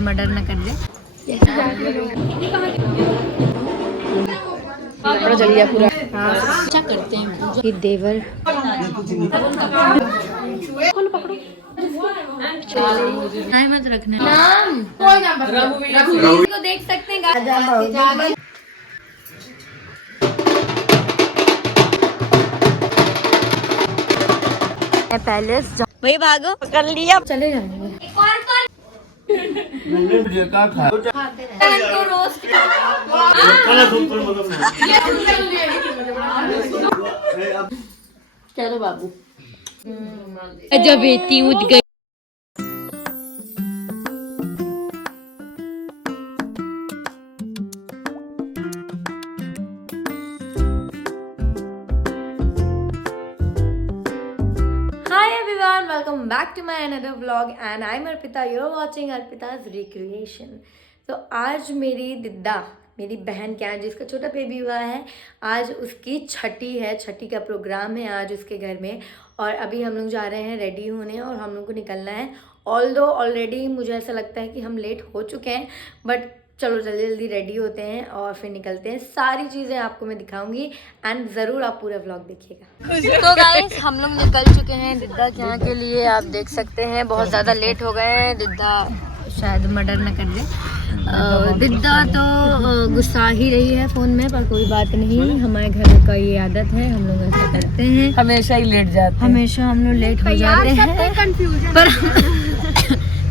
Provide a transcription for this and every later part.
Murder न कर दे। पूरा जल गया पूरा। अच्छा करते हैं कि देवर मत रखना नाम रघु को देख सकते हैं। पैलेस भाई भागो कर लिया चले जाएंगे। चलो बाबू जब बेटी उठ गई। Welcome back to my another vlog and I'm Arpita. You're watching Arpita's Recreation. तो आज मेरी दिद्दा मेरी बहन क्या है जिसका छोटा बेबी हुआ है, आज उसकी छठी का प्रोग्राम है आज उसके घर में। और अभी हम लोग जा रहे हैं रेडी होने और हम लोग को निकलना है। ऑलरेडी मुझे ऐसा लगता है कि हम लेट हो चुके हैं, बट चलो जल्दी जल्दी रेडी होते हैं और फिर निकलते हैं। सारी चीज़ें आपको मैं दिखाऊंगी एंड ज़रूर आप पूरा व्लॉग देखिएगा। तो गाइस हम लोग निकल चुके हैं दिद्दा के यहाँ के लिए। आप देख सकते हैं बहुत ज़्यादा लेट हो गए हैं। दिद्दा शायद मर्डर न कर दे। दिद्दा तो गुस्सा ही रही है फ़ोन में, पर कोई बात नहीं, हमारे घर का ये आदत है, हम लोग ऐसा करते हैं, हमेशा ही लेट जाते हैं। हमेशा हम लोग लेट हो जाते हैं। पर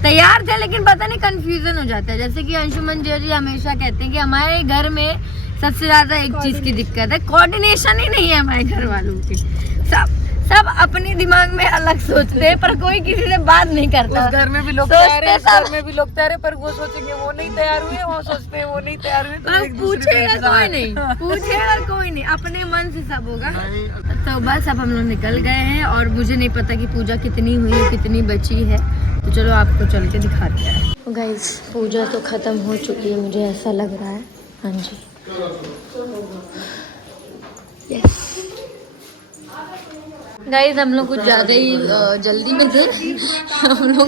तैयार थे लेकिन पता नहीं कंफ्यूजन हो जाता है। जैसे कि अंशुमन जी हमेशा कहते हैं कि हमारे घर में सबसे ज्यादा एक चीज की दिक्कत है, कोऑर्डिनेशन ही नहीं है हमारे घर वालों की। सब अपने दिमाग में अलग सोचते हैं पर कोई किसी से बात नहीं करता। उस घर में भी लोग तैयार हैं, इस घर में भी लोग तैयार हैं, पर वो सोचेंगे वो नहीं तैयार हुए, वो सोचते हैं वो नहीं तैयार हुए। तो पूछेगा कोई नहीं, अपने मन से सब होगा। तो बस अब हम लोग निकल गए हैं और मुझे नहीं पता कि पूजा कितनी हुई है कितनी बची है, तो चलो आपको चल के दिखाते हैं। गाइस पूजा तो खत्म हो चुकी है, मुझे ऐसा लग रहा है। हाँ जी यस गाइस हम लोग कुछ ज़्यादा ही जल्दी में थे। हम लोग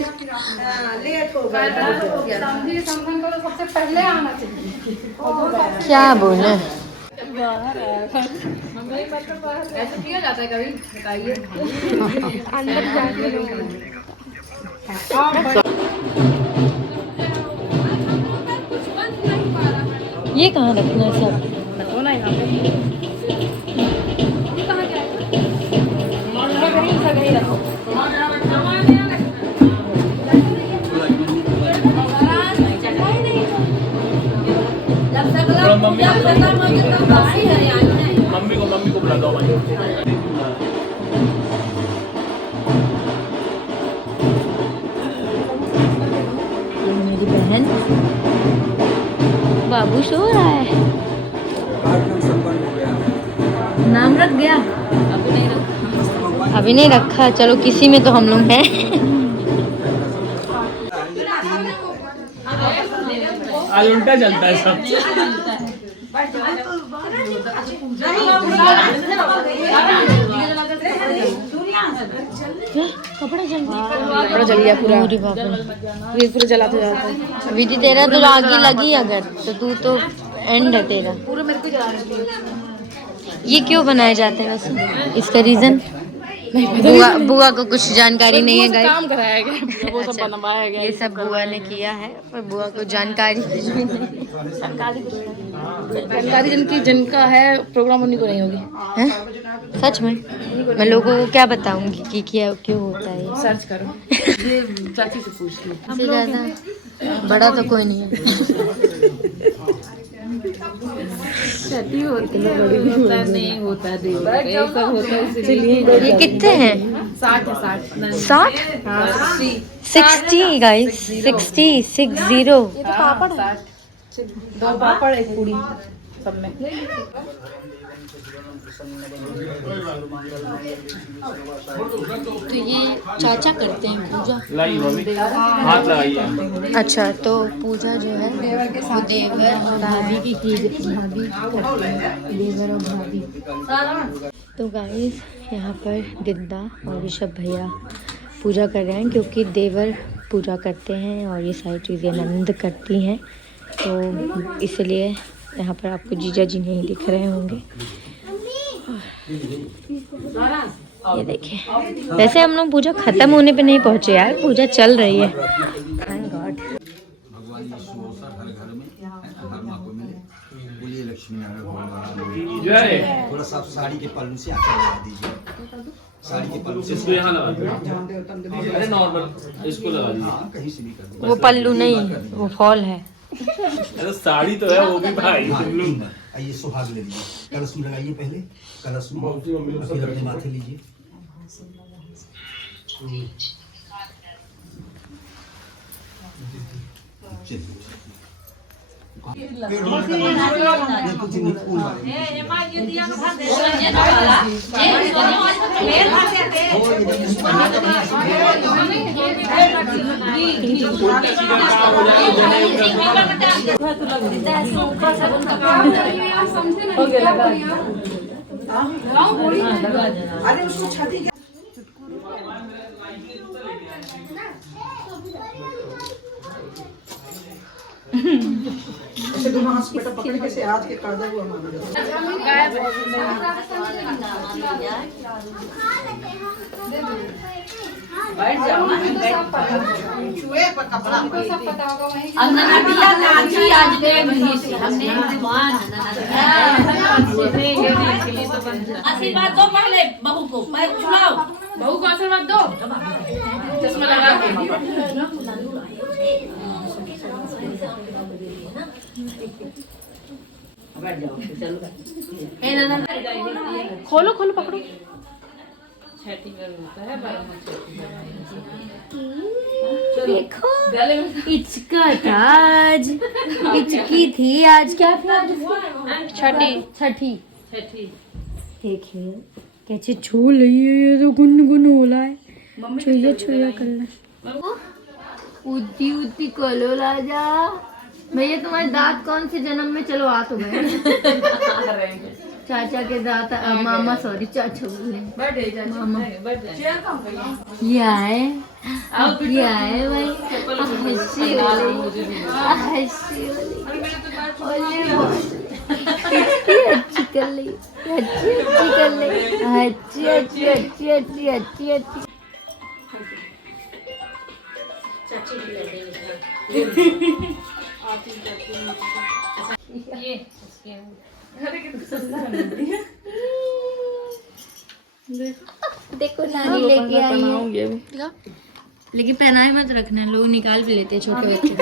लेट हो गए। सबसे पहले आना चाहिए। क्या बोले ऐसे किया जाता है कभी, बताइए। अंदर जाके ये कहाँ रखना है सब? मम्मी को बुला दो भाई। मेरी बहन बाबू सो रहा है। नाम रख गया? अभी नहीं रखा। चलो किसी में तो हम लोग हैं। आज उल्टा चलता है सब। कपड़ा जल गया पूरा। ये पूरा जलाते जाता है। विधि तेरा तो आगे लगी, अगर तो तू तो एंड है तेरा पूरा मेरे को जला रही है। ये क्यों बनाए जाते हैं वैसे? इसका रीजन बुआ को कुछ जानकारी नहीं है गाइस। काम कराया गया, वो सब बनवाया गया, ये सब बुआ ने किया है, पर बुआ को जानकारी जानकारी जिनका है प्रोग्राम उन्हीं को नहीं होगी। हैं? सच में मैं लोगों को क्या बताऊंगी कि क्या क्यों होता है? सर्च करो। ये चाची से पूछ लो। इससे ज्यादा बड़ा तो कोई नहीं है। छठी होती है, बड़ी होता नहीं होता है, ये सब होता है इसलिए। ये कितने हैं? 60? 60 गाइस, 60। ये तो पापड़ है। 2 पापड़ एक पूरी सब में। तो ये चाचा करते हैं पूजा। लाई मम्मी हाथ लगाइए। अच्छा तो पूजा जो है वो देवर भाभी की भाभी करते हैं, देवर और भाभी। तो गाइस यहाँ पर दिद्दा और ऋषभ भैया पूजा कर रहे हैं क्योंकि देवर पूजा करते हैं और ये सारी चीज़ें नंद करती हैं, तो इसलिए यहाँ पर आपको जीजा जी नहीं दिख रहे होंगे। ये देखिए, वैसे हम लोग पूजा खत्म होने पे नहीं पहुँचे यार, पूजा चल रही है। Thank God. भगवान जी सुअवसर हर घर में हर माँ को मिले। बोलिए लक्ष्मी नारायण भगवान। जय। थोड़ा सा साड़ी के पल्लू से आंचल लगा दीजिए। साड़ी के पल्लू से इसको यहाँ लगा दो। अरे नॉर्मल इसको लगा दीजिए। हाँ, कहीं से भी कर दो। वो पल्लू नहीं, वो फॉल है। अरे साड़ी तो है वो भी भाई। हाँ, तीन बार। आइए सुहाग ले लीजिए। कलश में लगाइए पहले, कलश में फिर अपने माथे लीजिए। चलिए कुछ नहीं फूल अरे उसको छठी ऐसे दोनों हाथ से पकड़ के से आज के कर दो वो माना बैठ जाओ छुए पर कपड़ा आज गए हमने आशीर्वाद दो पहले बहू को, पैर छुड़ाओ, बहू को आशीर्वाद दो, चश्मा लगा खोलो खोलो पकड़ो। देखो इचका था आज, इचकी थी आज। क्या थी आज? छठी। देखिए कैसे छू रही है, ये तो गुनगुन हो रहा है। छुइया करना। उद्दी कोलो राजा भैया, तुम्हारे दांत कौन से जन्म में? चलो आ तो गए। चाचा के दांत, मामा सॉरी चाचा बोले, मामा ये आए भाई। हंसी अच्छी कर ली, अच्छी। देखो नानी लेके आई है, लेकिन पहनाए मत रखना, लोग निकाल भी लेते हैं छोटे बच्चे।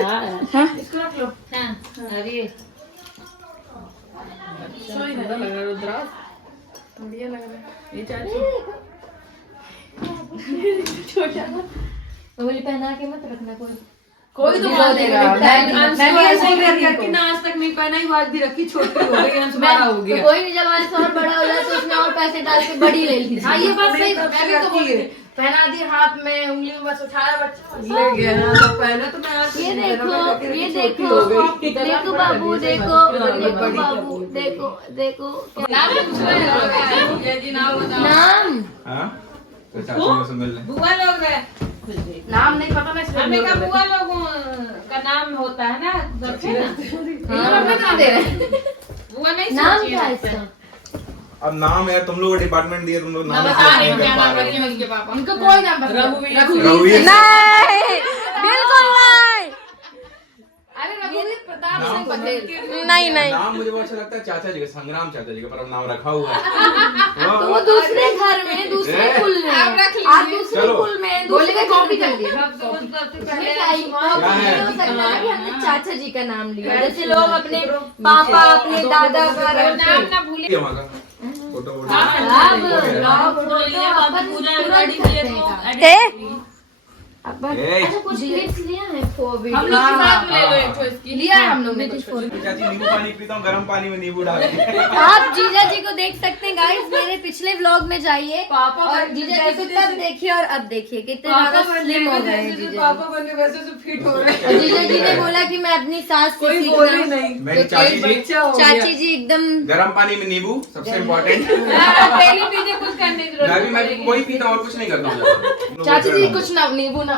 बोली पहना के मत रखना, कोई तो बोल देगा। मैं भी ऐसे ही करके ना आज तक नहीं पहना ही, आज भी रखी, छोटी हो गई, अंश बड़ा हो गया। कोई नहीं, जब आज और बड़ा हो जाए तो उसमें और पैसे डाल के बड़ी ले ली। हाँ ये बात सही, मैं भी तो बोल पहना दी, हाथ में उंगली में बस उठाया, बच्चा ले गया ना तो पहले तो मैं आज ये देखो बाबू, देखो बाबू, देखो नाम तो चाचू से मिल ले। बुआ लोग नाम नहीं पता, मैं हमने कहा बुआ लोगों का नाम होता है ना, बुआ नहीं नाम क्या है इसका? अब नाम है, तुम लोग डिपार्टमेंट दिए, तुम लोग नाम उनका कोई नाम रघुवीर नहीं, बिल्कुल नहीं। अरे रघुवीर प्रताप सिंह पटेल नहीं नाम मुझे बहुत अच्छा लगता है चाचा जी का, संग्राम चाचा जी का, पर अब नाम रखा हुआ है। तो वो दूसरे घर में, दूसरे कुल में, आप दूसरे कुल में, दूसरे कॉपी कर लिए। हमने चाचा जी का नाम लिया, जैसे लोग अपने पापा, अपने दादा का नाम ना भूले। फोटो अच्छा कुछ क्लिप्स लिया है, हम लोग के साथ ले लो एक ठो इसकी, लिया है हम लोग ने। चाची नींबू पानी पीता हूँ, गर्म पानी में नींबू डाल के। आप जीजा जी को देख सकते हैं गाइस, मेरे पिछले व्लॉग में जाइए और जीजा जी को तब देखिए और अब देखिए कितने ज्यादा स्लिम हो गए हैं जीजा। पापा बने वैसे से फिट हो रहे हैं। और जीजा जी ने बोला कि मैं अपनी सास से सीख रहा हूं। मेरी चाची जी, चाची जी एकदम गर्म पानी में नींबू सबसे इम्पोर्टेंट। पहली पीने कुछ करने की जरूरत मैं कोई पीता और कुछ नहीं करता हूँ। चाची जी कुछ ना नींबू ना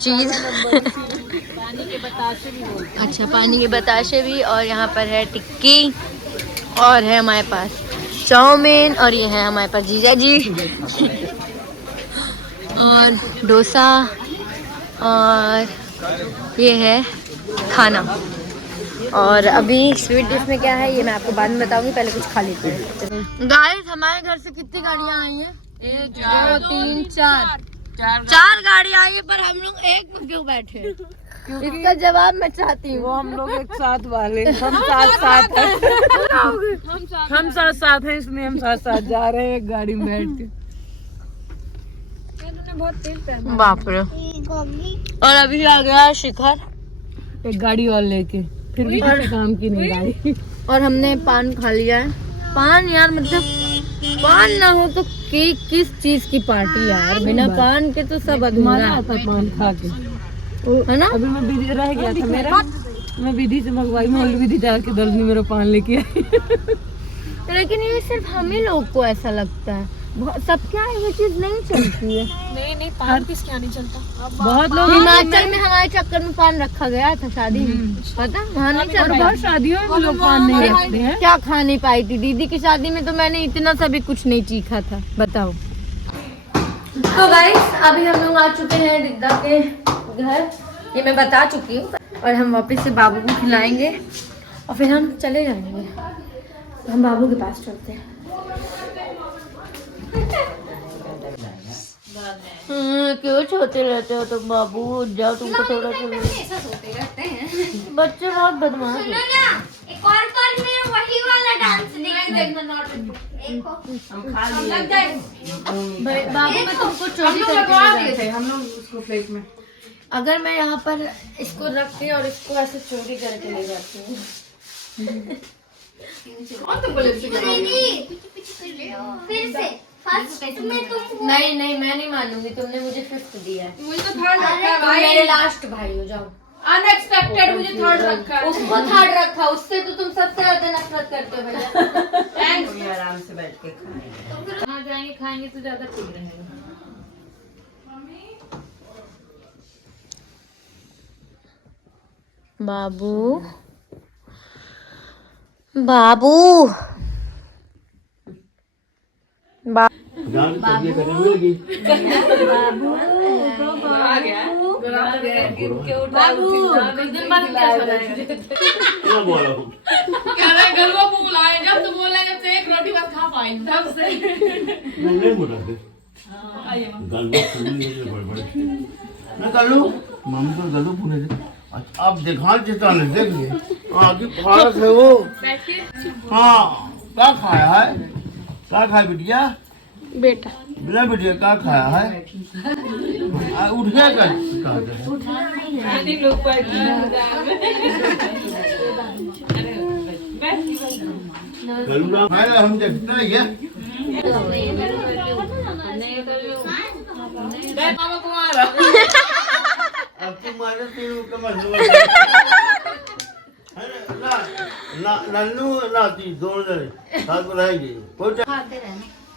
चीज। अच्छा, पानी के बताशे भी, और यहाँ पर है टिक्की, और है हमारे पास चाउमीन, और ये है हमारे पास जीजा जी, और डोसा, और ये है खाना। और अभी स्वीट डिश में क्या है ये मैं आपको बाद में बताऊंगी, पहले कुछ खा लेते हैं। गाइस, हमारे घर से कितनी गाड़ियाँ आई हैं? 1 2 3 4 गाड़ियाँ आई है, पर हम लोग एक में क्यों बैठे? इसका जवाब मैं चाहती हूँ। वो हम लोग एक साथ वाले, हम साथ साथ हैं, हम साथ साथ हैं, इसलिए हम साथ साथ जा रहे हैं एक गाड़ी में बैठ के। बाप रे। और अभी आ गया शिखर एक गाड़ी और लेके, फिर भी किसी काम की नहीं गाड़ी। और हमने पान खा लिया है। पान यार, मतलब पान ना हो तो किस चीज की पार्टी यार, बिना पान के तो सब अधूरा है। पान खा के है ना? अभी मैं विधि रह गया था मेरा, मैं विधि से मंगवाई, मैं विधि जाके दर्जनी मेरा पान लेके आई। लेकिन ये सिर्फ हम ही लोग को ऐसा लगता है, सब क्या है ये चीज नहीं चलती है। नहीं पान किसके यहाँ नहीं चलता, बहुत लोग हिमाचल में हमारे चक्कर में पान रखा गया था शादी में, पता वहाँ नहीं चल रहा। बहुत शादियों में लोग पान नहीं रखते हैं। क्या खा नहीं पाई थी दीदी की शादी में, तो मैंने इतना सा भी कुछ नहीं चीखा था, बताओ। तो गाइस, अभी हम लोग आ चुके हैं दिद्दा के घर, ये मैं बता चुकी हूँ, और हम वापस से बाबू को खिलाएंगे और फिर हम चले जाएंगे। तो हम बाबू के पास चलते हैं। क्यों सोते रहते हो तुम बाबू? उठ जाओ, तुमको थोड़ा सा सोते रहते हैं। बच्चे बहुत बदमाश हैं। एक और बार में वही वाला डांस देखना बाबू मैं तुमको चोरी करके थे, हम लोग उसको प्लेट में। अगर मैं यहाँ पर इसको रख के और इसको ऐसे चोरी करके ले जाती हूँ। फिर से फर्स्ट में तुम नहीं नहीं, मैं नहीं मानूंगी, तुमने मुझे 5th दिया है। मुझे तो थर्ड रखा है तुम भाई, मेरे लास्ट भाई हो, जाओ। अनएक्सपेक्टेड मुझे थर्ड रखा है। उसको थर्ड रखा, उससे तो तुम सबसे ज्यादा नफरत करते हो भैया। थैंक्स। आराम से बैठ के खाएं। कहाँ जाएंगे खाएंगे तो ज्यादा ठीक रहेगा। बाबू बाबू कुछ दिन बाद क्या कह रहे गलवा फूल आए, जब तो बोला जब से एक रोटी बस खा पाए तब से। मैं कर लूं, मम्मी तो कर लूं पूरे दिन। अच्छा, अब दिखा चिता ने देख लिए आगे भारत है वो। हाँ, क्या खाया है? क्या खाया बिटिया? बेटा बिना बिटिया क्या खाया है? उठ गया कर हम देखते हैं ये अब तुम्हारे तीनों का मसला नन्नू नाती दोनों जने साथ में रहेंगे।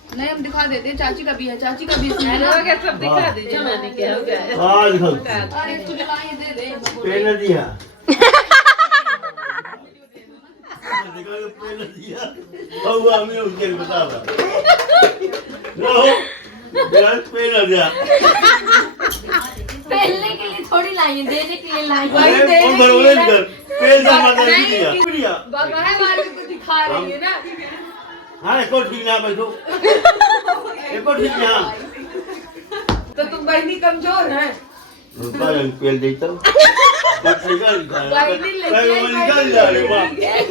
नहीं, हम दिखा देते हैं, चाची का भी है, चाची का भी है, सब दिखा दे। आज हम अरे इसको लगाए दे दे। पेन दिया पेन दिया और हमें उसके बता रहा पेन दिया पहनने के लिए थोड़ी लाई, देने के लिए लाई। बगाए वाले को दिखा रही है ना। हाँ, एको ठीक ना बैठो, एको ठीक ना। तो तुम बहनी कमजोर है। पेल देता हूँ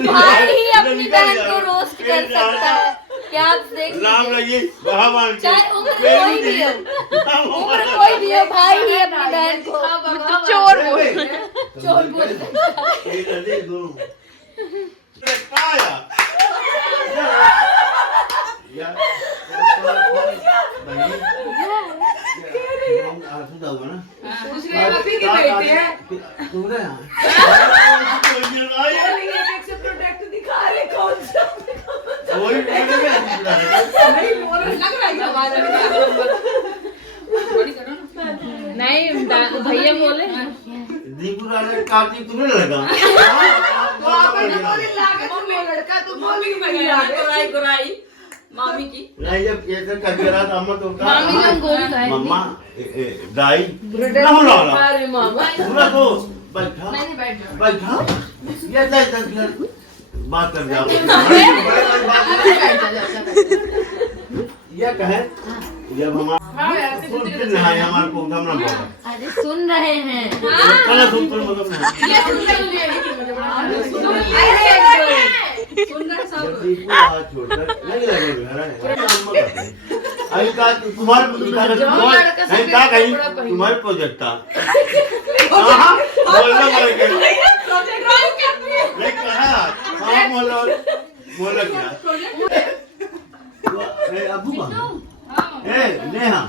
भाई ही अपनी बहन को रोस्ट कर सकता है, क्या आप देख नाम लगे चाहे उम्र कोई भी हो, उम्र कोई भी हो, भाई ही अपनी बहन को चोर बोल, चोर बोल। प्रोडक्ट दिखा रहे कौन सा? नहीं, भैया बोले दीपू राजा कार्तिक तुम्हें लगा मामी की नहीं जब ऐसे कर रहा था अम्मा तो मामी ने गोली खाई मम्मा दाई ना हो रहा अरे मामा पूरा तो बैठा नहीं बैठ बैठा ये दस बात कर जाओ ये कहे जब हमारा सुनते नहीं हमारे को हम ना बोला अरे सुन रहे हैं चलो सुन पर मतलब नहीं दीपू हाथ छोड़कर नहीं लगेगा अभी का तुम्हारे नहीं का कहीं तुम्हारे प्रोजेक्ट था हाँ बोलना बोल के नहीं कहा हाँ बोलो बोला क्या अबू कहाँ ए नेहा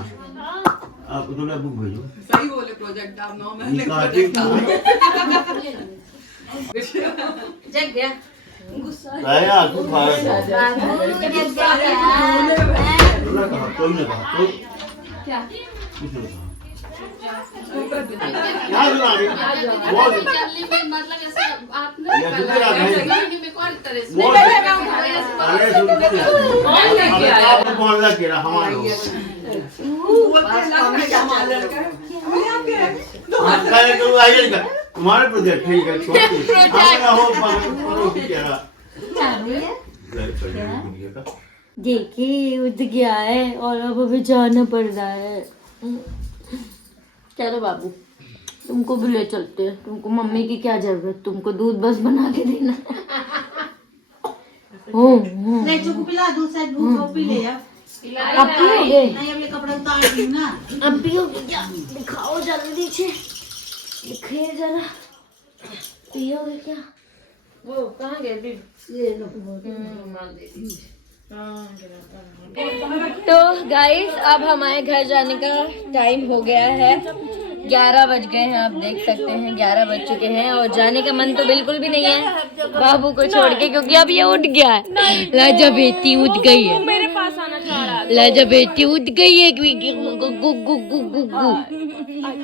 आप थोड़ा बुक भेजो सही बोले प्रोजेक्ट आप 9 महीने जग गया आया तू खाया बाबू जग गया तूने कहा कोई ने कहा कोई क्या किसने कहा क्या सुना रही वो जल्दी में मतलब ऐसे आपने ये दूसरा नहीं में कौन तरह से वो अरे सुनते हैं आप कौन लग रहा हमारा तुम्हारे प्रोजेक्ट है ये छोटी हमारा हो परोटी तेरा देखिए उठ गया है और अब हमें जाना पड़ रहा है। चलो बाबू तुमको भी ले चलते हैं, तुमको मम्मी की क्या जरूरत, तुमको दूध बस बना के देना। नहीं चुप पिला दूध से दूध पी ले यार अब पियोगे? नहीं अब ये कपड़े उतार दी ना अब पियोगे क्या? दिखाओ जल्दी से, दिखाइए जरा, पियोगे क्या? वो कहाँ गए भी तो गाइस अब हमारे घर जाने का टाइम हो गया है, 11 बज गए हैं, आप देख सकते हैं 11 बज चुके हैं और जाने का मन तो बिल्कुल भी नहीं है बाबू को छोड़ के, क्योंकि अब ये उठ गया है। लाजा बेटी उठ गई है, मेरे पास आना चाह रहा है। लाजा बेटी उठ गई है,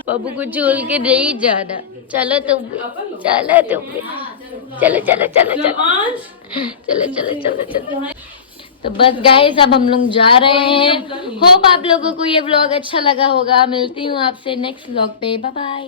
बाबू को छोड़ के नहीं जाना। चलो तुम भी, चलो तुम भी, चलो चलो चलो चलो चलो चलो चलो चलो। तो बस गाइस अब हम लोग जा रहे हैं। होप आप लोगों को ये व्लॉग अच्छा लगा होगा। मिलती हूँ आपसे नेक्स्ट व्लॉग पे, बाय बाय।